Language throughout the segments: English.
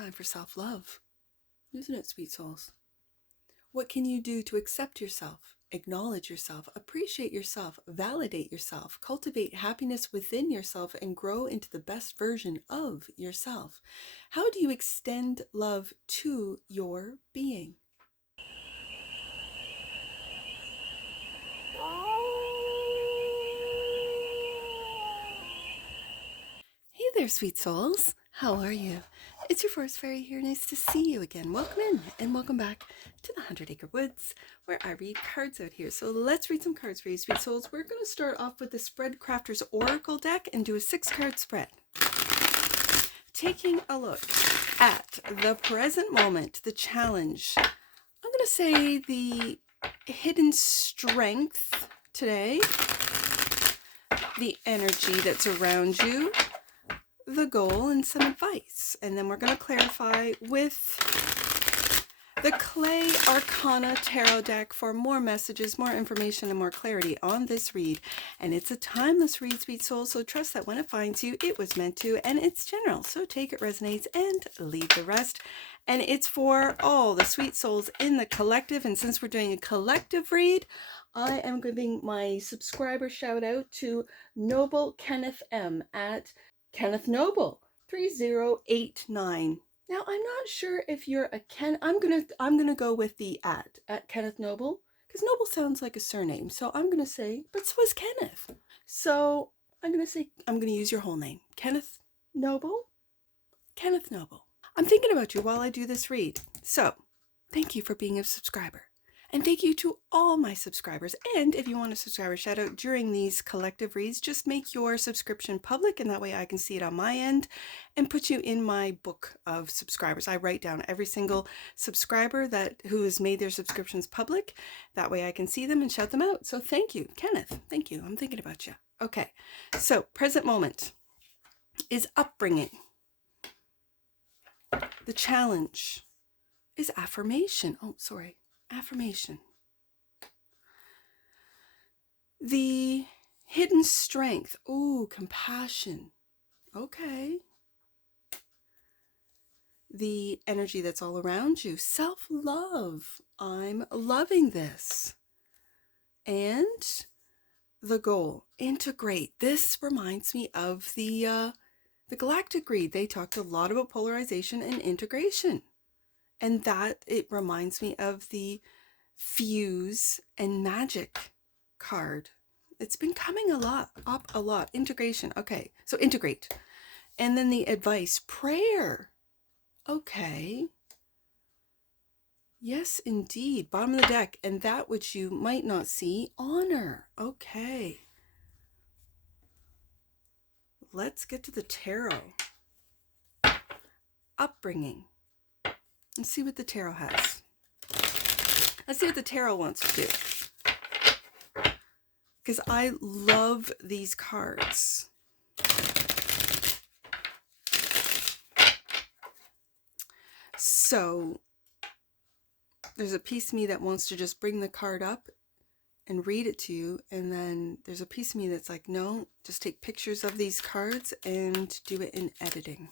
time for self-love, isn't it, sweet souls? What can you do to accept yourself, acknowledge yourself, appreciate yourself, validate yourself, cultivate happiness within yourself, and grow into the best version of yourself? How do you extend love to your being? Hey there, sweet souls. How are you? It's your forest fairy here. Nice to see you again. Welcome in and welcome back to the 100 Acre Woods, where I read cards out here. So let's read some cards for you, sweet souls. We're going to start off with the Spread Crafters Oracle deck and do a 6-card spread. Taking a look at the present moment, the challenge. I'm going to say the hidden strength today, the energy that's around you, the goal, and some advice. And then we're going to clarify with the Clay Arcana Tarot deck for more messages, more information, and more clarity on this read. And it's a timeless read, sweet soul, so trust that when it finds you, it was meant to, and it's general. So take it resonates and leave the rest. And it's for all the sweet souls in the collective. And since we're doing a collective read, I am giving my subscriber shout out to Noble Kenneth M at Kenneth Noble 3089. Now I'm not sure if you're a Ken. I'm gonna go with the at Kenneth Noble, because Noble sounds like a surname. So I'm gonna say, but so is Kenneth. So I'm gonna use your whole name, Kenneth Noble. Kenneth Noble. I'm thinking about you while I do this read. So thank you for being a subscriber. And thank you to all my subscribers. And if you want a subscriber shout out during these collective reads, just make your subscription public, and that way I can see it on my end and put you in my book of subscribers. I write down every single subscriber who has made their subscriptions public. That way I can see them and shout them out. So thank you, Kenneth. Thank you. I'm thinking about you. Okay. So present moment is upbringing. The challenge is affirmation. Affirmation. The hidden strength. Ooh, compassion. Okay. The energy that's all around you. Self-love. I'm loving this. And the goal. Integrate. This reminds me of the Galactic read. They talked a lot about polarization and integration. And that, it reminds me of the Fuse and Magic card. It's been coming up a lot. Integration. Okay, so integrate. And then the advice, prayer. Okay. Yes, indeed. Bottom of the deck. And that which you might not see, honor. Okay. Let's get to the tarot. Upbringing. Let's see what the tarot has. Let's see what the tarot wants to do. Because I love these cards. So there's a piece of me that wants to just bring the card up and read it to you. And then there's a piece of me that's like, no, just take pictures of these cards and do it in editing.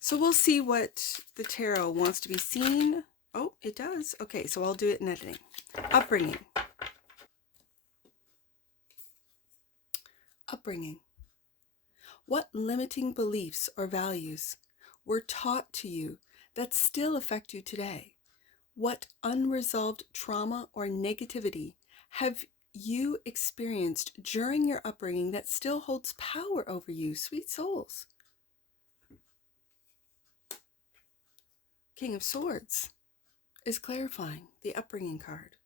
So we'll see what the tarot wants to be seen. Oh, it does. Okay, so I'll do it in editing. Upbringing. Upbringing. What limiting beliefs or values were taught to you that still affect you today? What unresolved trauma or negativity have you experienced during your upbringing that still holds power over you, sweet souls? King of Swords is clarifying the upbringing card.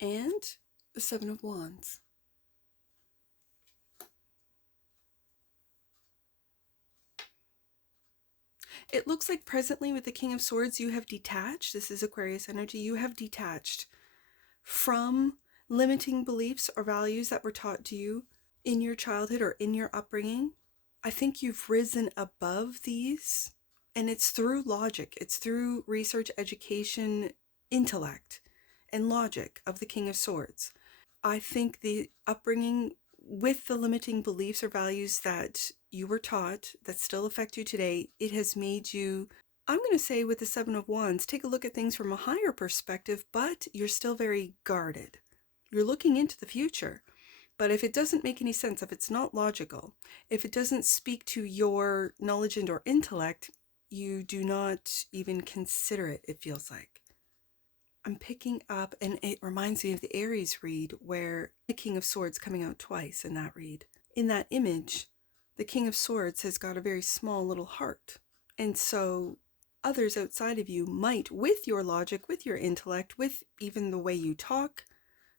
And the Seven of Wands. It looks like presently with the King of Swords, you have detached. This is Aquarius energy. You have detached from limiting beliefs or values that were taught to you in your childhood or in your upbringing. I think you've risen above these, and it's through logic. It's through research, education, intellect, and logic of the King of Swords. I think the upbringing with the limiting beliefs or values that you were taught that still affect you today, it has made you, I'm going to say with the Seven of Wands, take a look at things from a higher perspective, but you're still very guarded. You're looking into the future. But if it doesn't make any sense, if it's not logical, if it doesn't speak to your knowledge and or intellect, you do not even consider it, it feels like. I'm picking up, and it reminds me of the Aries read where the King of Swords coming out twice in that read. In that image, the King of Swords has got a very small little heart. And so others outside of you might, with your logic, with your intellect, with even the way you talk,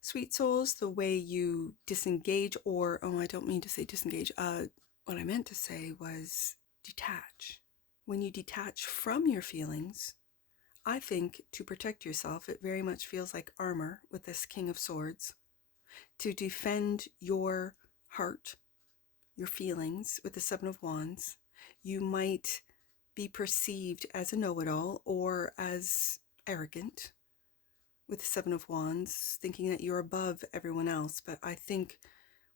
sweet souls, the way you disengage, or, oh, I don't mean to say disengage. What I meant to say was detach. When you detach from your feelings, I think to protect yourself, it very much feels like armor with this King of Swords. To defend your heart, your feelings with the Seven of Wands, you might be perceived as a know-it-all or as arrogant with the Seven of Wands, thinking that you're above everyone else. But I think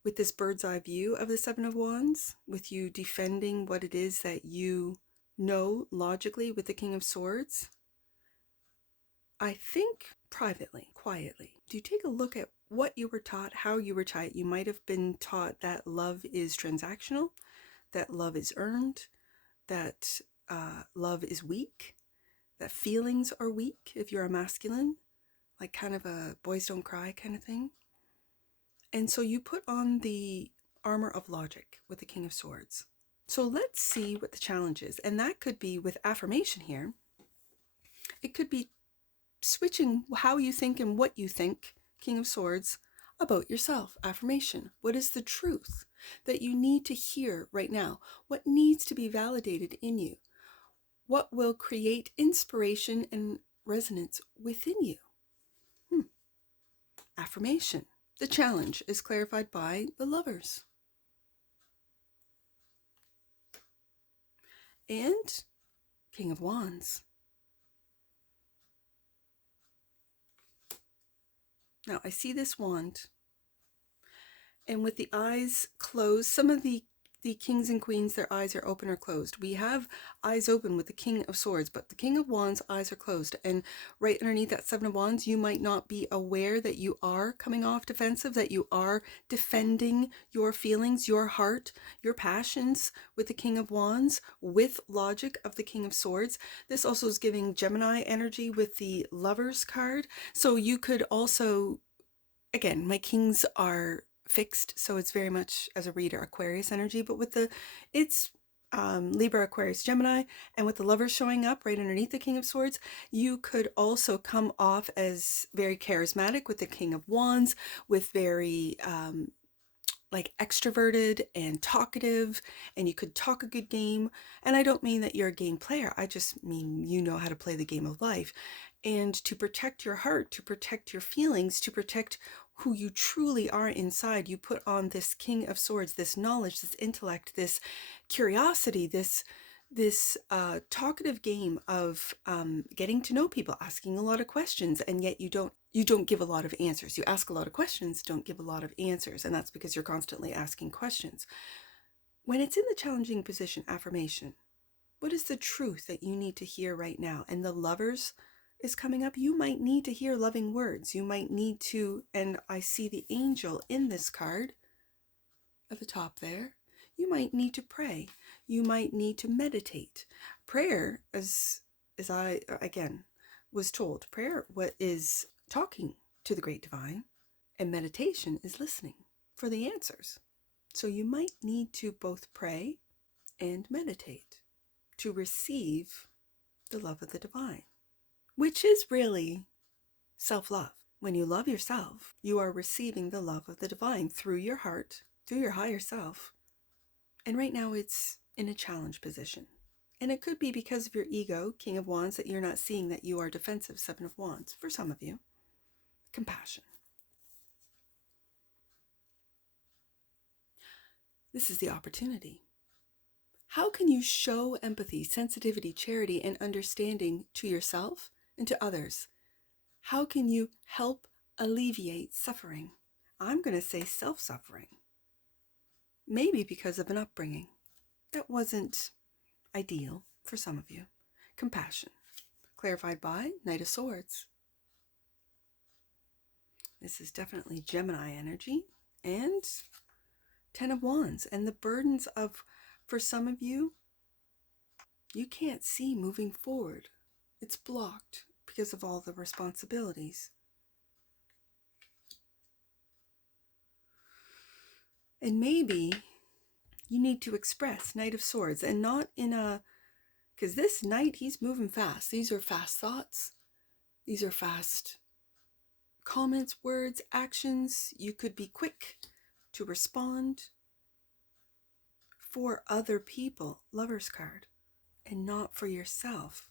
with this bird's eye view of the Seven of Wands, with you defending what it is that you know logically with the King of Swords, I think privately, quietly, do you take a look at what you were taught, how you were taught? You might have been taught that love is transactional, that love is earned, that love is weak, that feelings are weak if you're a masculine, like kind of a boys don't cry kind of thing. And so you put on the armor of logic with the King of Swords. So let's see what the challenge is. And that could be with affirmation here. It could be switching how you think and what you think, King of Swords, about yourself. Affirmation. What is the truth that you need to hear right now? What needs to be validated in you? What will create inspiration and resonance within you? Affirmation. The challenge is clarified by the Lovers. And King of Wands. Now I see this wand, and with the eyes closed, some of the kings and queens, their eyes are open or closed. We have eyes open with the King of Swords, but the King of Wands eyes are closed. And right underneath that Seven of Wands, you might not be aware that you are coming off defensive, that you are defending your feelings, your heart, your passions with the King of Wands, with logic of the King of Swords. This also is giving Gemini energy with the Lovers card. So you could also, again, my kings are fixed, so it's very much as a reader Aquarius energy, but with the it's Libra, Aquarius, Gemini, and with the Lovers showing up right underneath the King of Swords, you could also come off as very charismatic with the King of Wands, with very like extroverted and talkative, and you could talk a good game. And I don't mean that you're a game player, I just mean you know how to play the game of life. And to protect your heart, to protect your feelings, to protect who you truly are inside, you put on this King of Swords, this knowledge, this intellect, this curiosity, this talkative game of getting to know people, asking a lot of questions, and yet you don't give a lot of answers. You ask a lot of questions, don't give a lot of answers, and that's because you're constantly asking questions. When it's in the challenging position, affirmation, what is the truth that you need to hear right now? And the Lovers is coming up. You might need to hear loving words. You might need to, and I see the angel in this card at the top there. You might need to pray. You might need to meditate. Prayer, as I again was told, prayer what is talking to the great divine, and meditation is listening for the answers. So you might need to both pray and meditate to receive the love of the divine, which is really self-love. When you love yourself, you are receiving the love of the divine through your heart, through your higher self. And right now it's in a challenge position. And it could be because of your ego, King of Wands, that you're not seeing that you are defensive, Seven of Wands, for some of you. Compassion. This is the opportunity. How can you show empathy, sensitivity, charity, and understanding to yourself and to others? How can you help alleviate suffering? I'm going to say self-suffering. maybe because of an upbringing that wasn't ideal for some of you. Compassion, clarified by Knight of Swords. This is definitely Gemini energy, and Ten of Wands, and the burdens of, for some of you, you can't see moving forward. It's blocked because of all the responsibilities. And maybe you need to express, Knight of Swords, and not in a, because this knight, he's moving fast. These are fast thoughts. These are fast comments, words, actions. You could be quick to respond for other people, Lover's card, and not for yourself.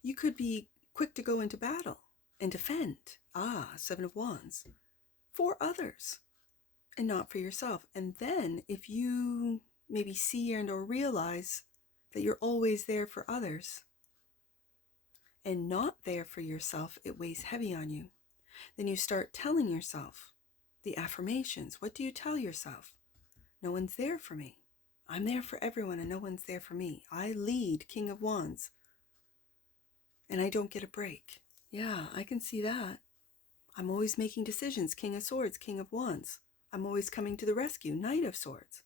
You could be quick to go into battle and defend, Seven of Wands, for others and not for yourself. And then if you maybe see and or realize that you're always there for others and not there for yourself, it weighs heavy on you. Then you start telling yourself the affirmations. What do you tell yourself? No one's there for me. I'm there for everyone and no one's there for me. I lead, King of Wands, and I don't get a break. Yeah, I can see that. I'm always making decisions, King of Swords, King of Wands. I'm always coming to the rescue, Knight of Swords.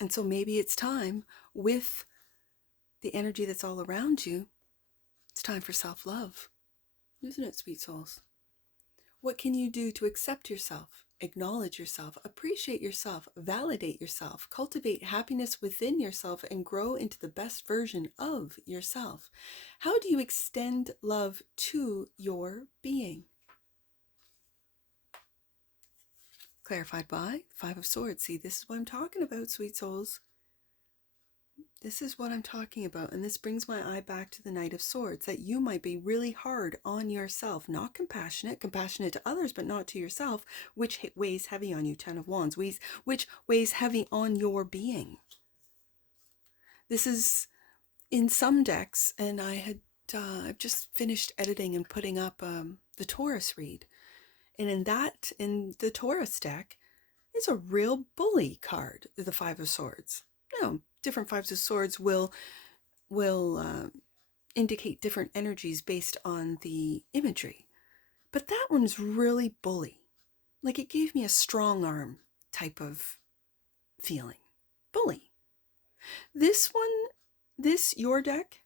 And so maybe it's time, with the energy that's all around you, it's time for self-love. Isn't it, sweet souls? What can you do to accept yourself, acknowledge yourself, appreciate yourself, validate yourself, cultivate happiness within yourself, and grow into the best version of yourself? How do you extend love to your being? Clarified by Five of Swords. See, this is what I'm talking about, sweet souls. This is what I'm talking about. And this brings my eye back to the Knight of Swords, that you might be really hard on yourself, not compassionate to others, but not to yourself, which weighs heavy on you, Ten of Wands, which weighs heavy on your being. This is in some decks, and I've just finished editing and putting up the Taurus read. And in the Taurus deck, is a real bully card, the Five of Swords. Now, different Fives of Swords will indicate different energies based on the imagery. But that one's really bully. Like, it gave me a strong arm type of feeling. Bully. This one, your deck,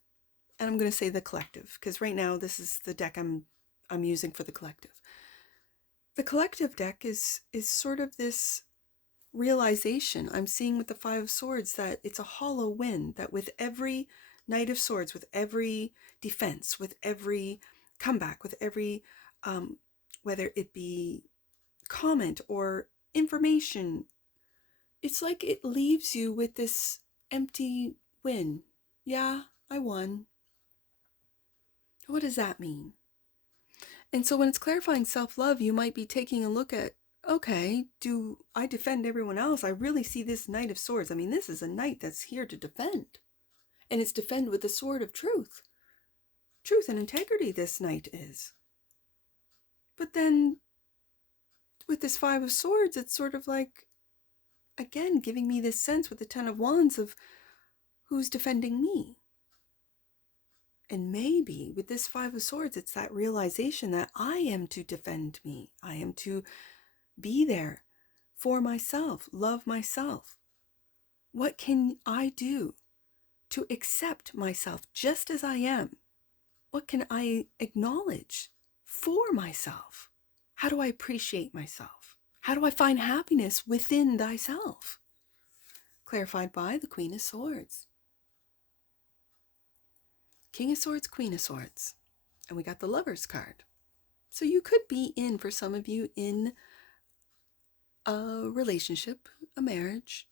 and I'm going to say the collective, because right now this is the deck I'm using for the collective. The collective deck is sort of this realization I'm seeing with the Five of Swords, that it's a hollow win, that with every Knight of Swords, with every defense, with every comeback, with every whether it be comment or information, it's like it leaves you with this empty win. Yeah, I won. What does that mean? And so when it's clarifying self-love, you might be taking a look at, okay, do I defend everyone else? I really see this Knight of Swords. I mean, this is a knight that's here to defend. And it's defend with the sword of truth. Truth and integrity, this knight is. But then with this Five of Swords, it's sort of like, again, giving me this sense with the Ten of Wands of who's defending me. And maybe with this Five of Swords, it's that realization that I am to defend me. I am to be there for myself, love myself. What can I do to accept myself just as I am? What can I acknowledge for myself? How do I appreciate myself? How do I find happiness within thyself? Clarified by the Queen of Swords. King of Swords, Queen of Swords. And we got the Lover's card. So you could be in, for some of you, in a relationship, a marriage,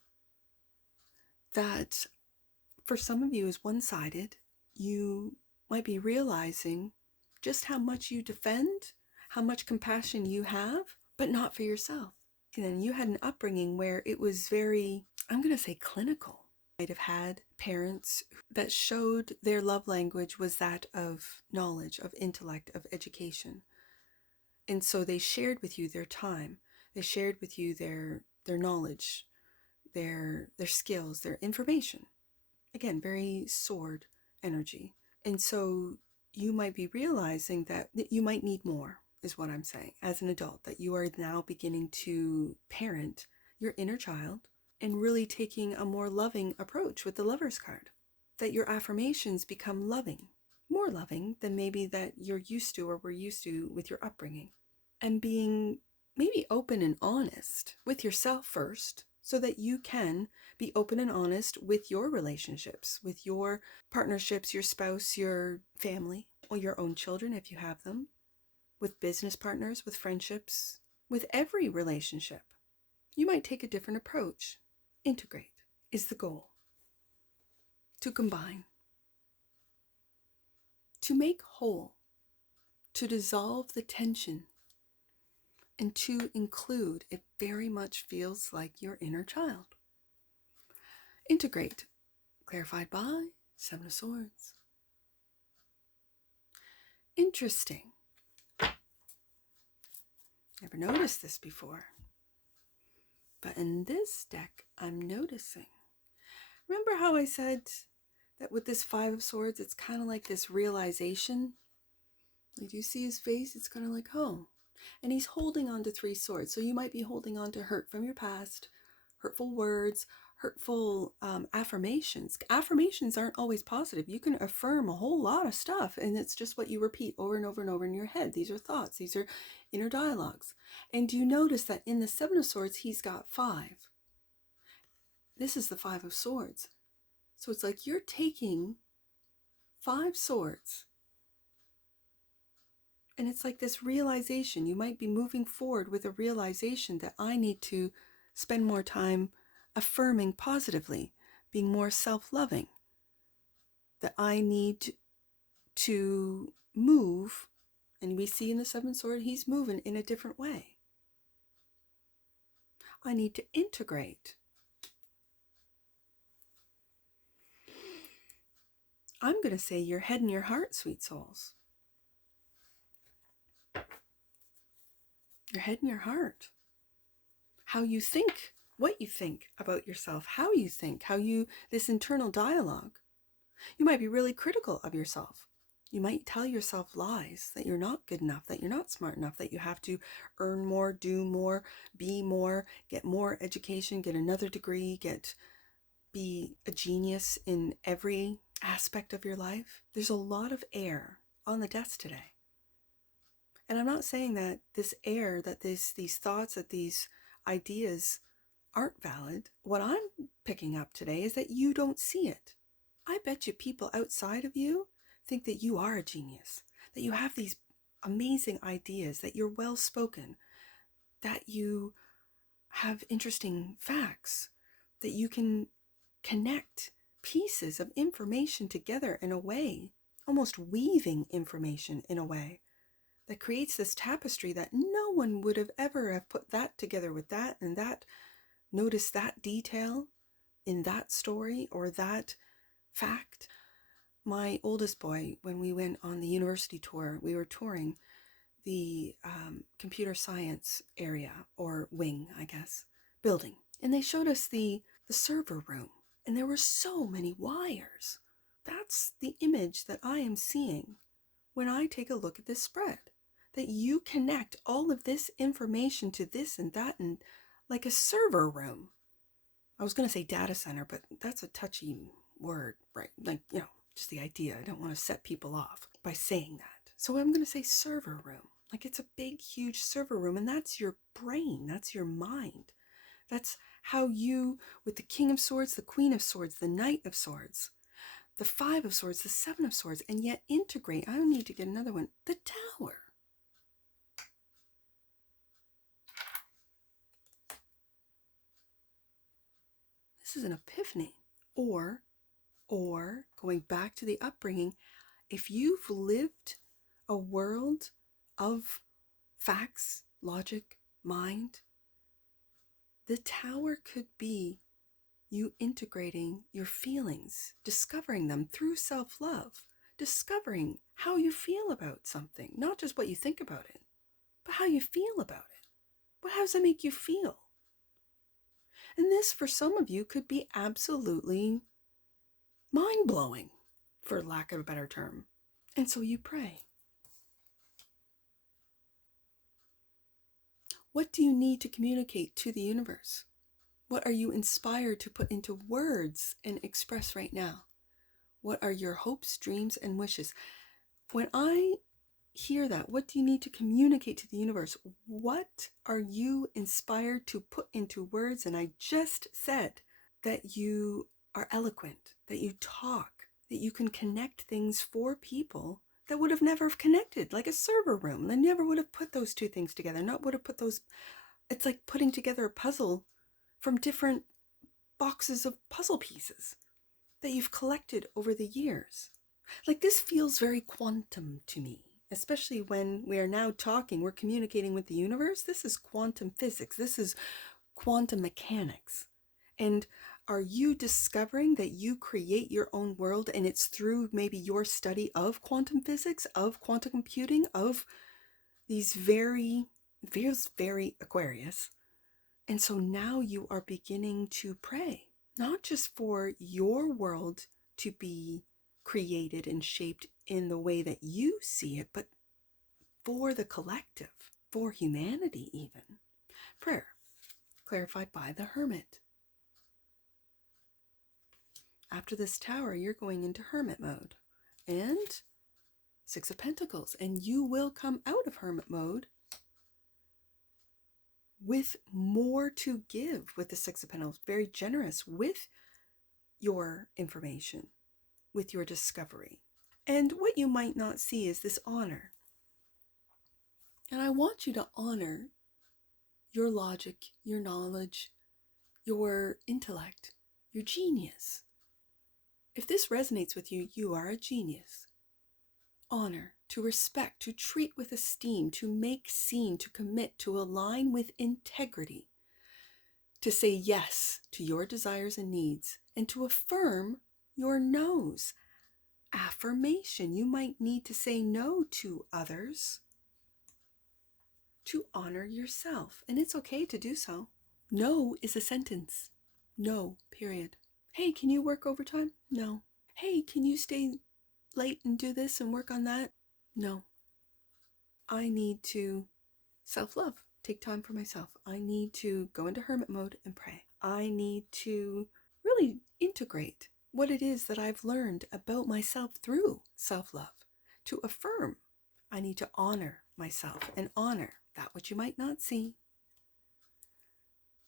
that for some of you is one-sided. You might be realizing just how much you defend, how much compassion you have, but not for yourself. And then you had an upbringing where it was very, I'm going to say, clinical. You might have had parents that showed their love language was that of knowledge, of intellect, of education. And so they shared with you their time. They shared with you their knowledge, their skills, their information. Again, very sword energy. And so you might be realizing that you might need more, is what I'm saying, as an adult, that you are now beginning to parent your inner child and really taking a more loving approach with the Lover's card. That your affirmations become loving, more loving than maybe that you're used to or were used to with your upbringing. And being maybe open and honest with yourself first, so that you can be open and honest with your relationships, with your partnerships, your spouse, your family, or your own children if you have them, with business partners, with friendships, with every relationship. You might take a different approach. Integrate is the goal. To combine, to make whole, to dissolve the tension, and to include. It very much feels like your inner child. Integrate, clarified by Seven of Swords. Interesting. Never noticed this before. But in this deck, I'm noticing. Remember how I said that with this Five of Swords, it's kind of like this realization? Like, you see his face? It's kind of like, oh. And he's holding on to three swords. So you might be holding on to hurt from your past, hurtful words, hurtful affirmations. Affirmations aren't always positive. You can affirm a whole lot of stuff, and it's just what you repeat over and over and over in your head. These are thoughts. These are inner dialogues. And do you notice that in the Seven of Swords, he's got five? This is the Five of Swords. So it's like you're taking five swords, and it's like this realization. You might be moving forward with a realization that I need to spend more time affirming positively, being more self-loving, that I need to move. And we see in the Seventh Sword, he's moving in a different way. I need to integrate. I'm going to say your head and your heart, sweet souls. Your head and your heart. How you think, what you think about yourself, how you think, this internal dialogue. You might be really critical of yourself. You might tell yourself lies, that you're not good enough, that you're not smart enough, that you have to earn more, do more, be more, get more education, get another degree, be a genius in every aspect of your life. There's a lot of air on the desk today. And I'm not saying that this air, that these thoughts, that these ideas aren't valid. What I'm picking up today is that you don't see it. I bet you people outside of you think that you are a genius, that you have these amazing ideas, that you're well-spoken, that you have interesting facts, that you can connect pieces of information together in a way, almost weaving information in a way that creates this tapestry that no one would have ever have put that together with that and that, notice that detail in that story or that fact. My oldest boy, when we went on the university tour, we were touring the computer science area, or wing, I guess, building. And they showed us the server room, and there were so many wires. That's the image that I am seeing when I take a look at this spread. That you connect all of this information to this and that, and like a server room. I was going to say data center, but that's a touchy word, right? Like, just the idea. I don't want to set people off by saying that. So I'm going to say server room. Like, it's a big, huge server room, and that's your brain. That's your mind. That's how you, with the King of Swords, the Queen of Swords, the Knight of Swords, the Five of Swords, the Seven of Swords, and yet integrate. I don't need to get another one. The Tower. This is an epiphany. Or going back to the upbringing, if you've lived a world of facts, logic, mind, the Tower could be you integrating your feelings, discovering them through self-love, discovering how you feel about something, not just what you think about it, but how you feel about it. How does that make you feel? And this, for some of you, could be absolutely mind-blowing, for lack of a better term. And so you pray. What do you need to communicate to the universe? What are you inspired to put into words and express right now? What are your hopes, dreams, and wishes? When I hear that, what do you need to communicate to the universe? What are you inspired to put into words? And I just said that you are eloquent, that you talk, that you can connect things for people that would have never connected, like a server room. They never would have put those two things together, not would have put those. It's like putting together a puzzle from different boxes of puzzle pieces that you've collected over the years. Like, this feels very quantum to me, especially when we are now talking, we're communicating with the universe. This is quantum physics. This is quantum mechanics. And are you discovering that you create your own world, and it's through maybe your study of quantum physics, of quantum computing, of these very Aquarius. And so now you are beginning to pray, not just for your world to be created and shaped in the way that you see it, but for the collective, for humanity even. Prayer, clarified by the Hermit. After this tower, you're going into hermit mode. And Six of Pentacles. And you will come out of hermit mode with more to give with the Six of Pentacles. Very generous with your information, with your discovery. And what you might not see is this honor. And I want you to honor your logic, your knowledge, your intellect, your genius. If this resonates with you, you are a genius. Honor, to respect, to treat with esteem, to make seen, to commit, to align with integrity, to say yes to your desires and needs, and to affirm your no's. Affirmation. You might need to say no to others to honor yourself. And it's okay to do so. No is a sentence. No, period. Hey, can you work overtime? No. Hey, can you stay late and do this and work on that? No. I need to self-love. Take time for myself. I need to go into hermit mode and pray. I need to really integrate what it is that I've learned about myself through self-love. To affirm, I need to honor myself, and honor that which you might not see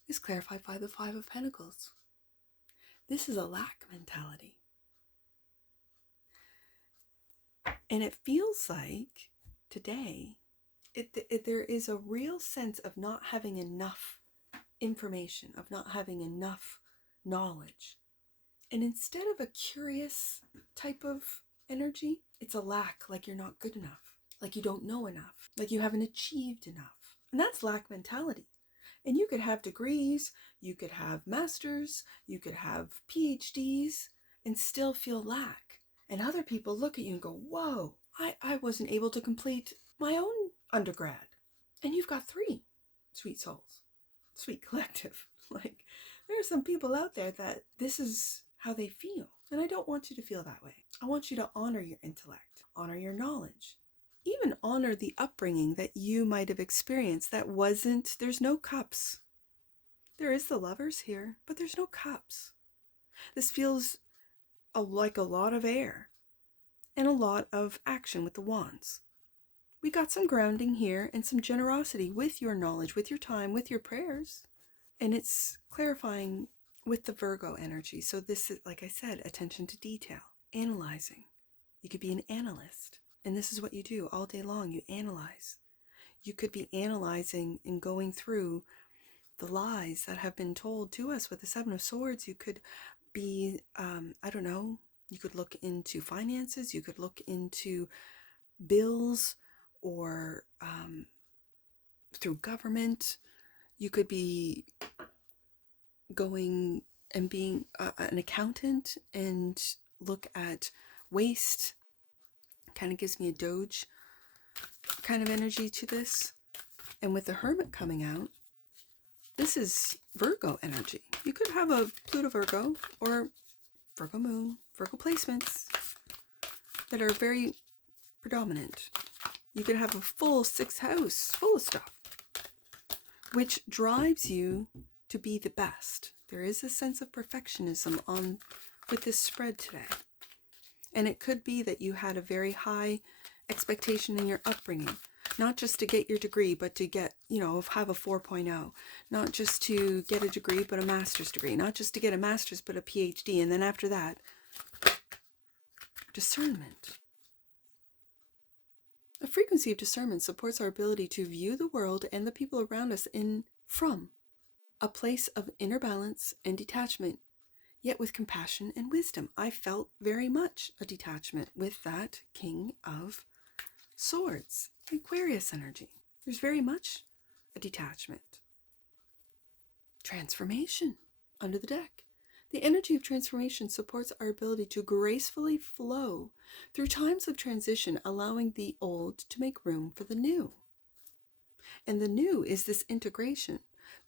is clarified by the Five of Pentacles. This is a lack mentality. And it feels like today, there is a real sense of not having enough information, of not having enough knowledge. And instead of a curious type of energy, it's a lack, like you're not good enough, like you don't know enough, like you haven't achieved enough. And that's lack mentality. And you could have degrees, you could have masters, you could have PhDs, and still feel lack. And other people look at you and go, whoa, I wasn't able to complete my own undergrad. And you've got 3 sweet souls, sweet collective. Like, there are some people out there that this is how they feel. And I don't want you to feel that way. I want you to honor your intellect, honor your knowledge, even honor the upbringing that you might have experienced that wasn't, there's no cups. There is the Lovers here, but there's no cups. This feels like a lot of air and a lot of action with the wands. We got some grounding here and some generosity with your knowledge, with your time, with your prayers. And it's clarifying with the Virgo energy. So this is, like I said, attention to detail, analyzing. You could be an analyst. And this is what you do all day long. You analyze. You could be analyzing and going through the lies that have been told to us with the Seven of Swords. You could be, I don't know, you could look into finances. You could look into bills or through government. You could be going and being an accountant and look at waste. Kind of gives me a Doge kind of energy to this. And with the Hermit coming out, This is Virgo energy. You could have a Pluto Virgo or Virgo moon, Virgo placements that are very predominant. You could have a full 6th house full of stuff, which drives you to be the best. There is a sense of perfectionism on with this spread today. And it could be that you had a very high expectation in your upbringing, not just to get your degree, but to get, have a 4.0, not just to get a degree, but a master's degree, not just to get a master's, but a PhD. And then after that, discernment. A frequency of discernment supports our ability to view the world and the people around us from a place of inner balance and detachment, yet with compassion and wisdom. I felt very much a detachment with that King of Swords, Aquarius energy. There's very much a detachment. Transformation under the deck. The energy of transformation supports our ability to gracefully flow through times of transition, allowing the old to make room for the new. And the new is this integration.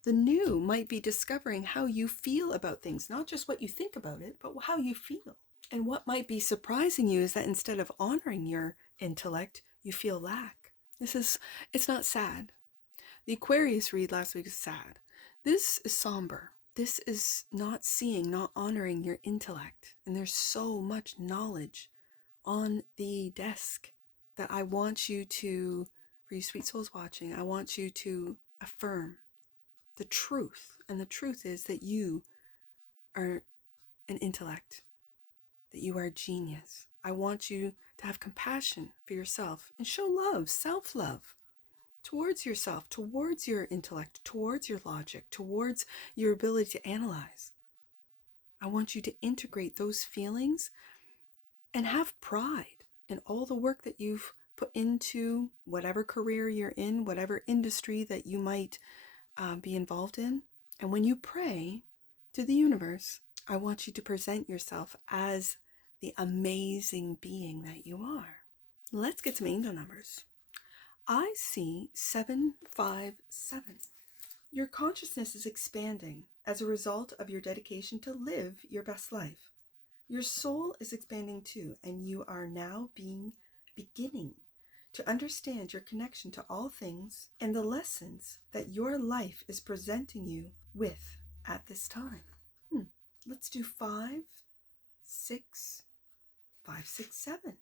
The new might be discovering how you feel about things, not just what you think about it, but how you feel. And what might be surprising you is that instead of honoring your intellect, you feel lack. It's not sad. The Aquarius read last week is sad. This is somber. This is not seeing, not honoring your intellect. And there's so much knowledge on the desk that I want you to, for you sweet souls watching, I want you to affirm the truth. And the truth is that you are an intellect, that you are a genius. I want you to have compassion for yourself and show love, self-love, towards yourself, towards your intellect, towards your logic, towards your ability to analyze. I want you to integrate those feelings and have pride in all the work that you've put into whatever career you're in, whatever industry that you might be involved in. And when you pray to the universe, I want you to present yourself as the amazing being that you are. Let's get some angel numbers. I see 757. Your consciousness is expanding as a result of your dedication to live your best life. Your soul is expanding too, and you are now beginning to understand your connection to all things and the lessons that your life is presenting you with at this time. Let's do 5, 6, 5, 6, 7.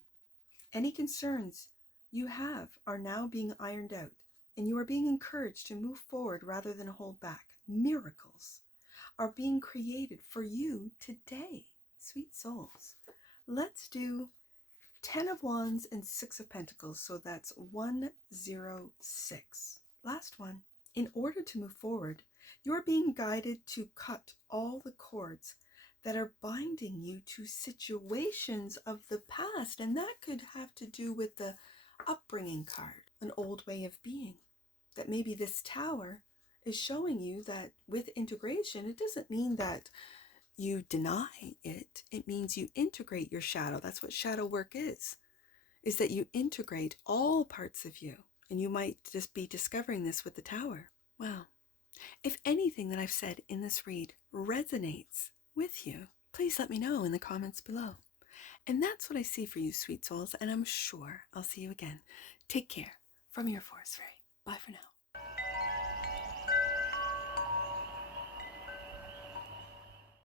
Any concerns you have are now being ironed out, and you are being encouraged to move forward rather than hold back. Miracles are being created for you today, sweet souls. Let's do 10 of Wands and 6 of Pentacles, so that's 106. Last one. In order to move forward, you are being guided to cut all the cords that are binding you to situations of the past, and that could have to do with the upbringing card, an old way of being. That maybe this Tower is showing you that with integration, it doesn't mean that you deny it. It means you integrate your shadow. That's what shadow work is that you integrate all parts of you. And you might just be discovering this with the Tower. Well, if anything that I've said in this read resonates with you, please let me know in the comments below. And that's what I see for you, sweet souls, and I'm sure I'll see you again. Take care from your Forest Fairy. Bye for now.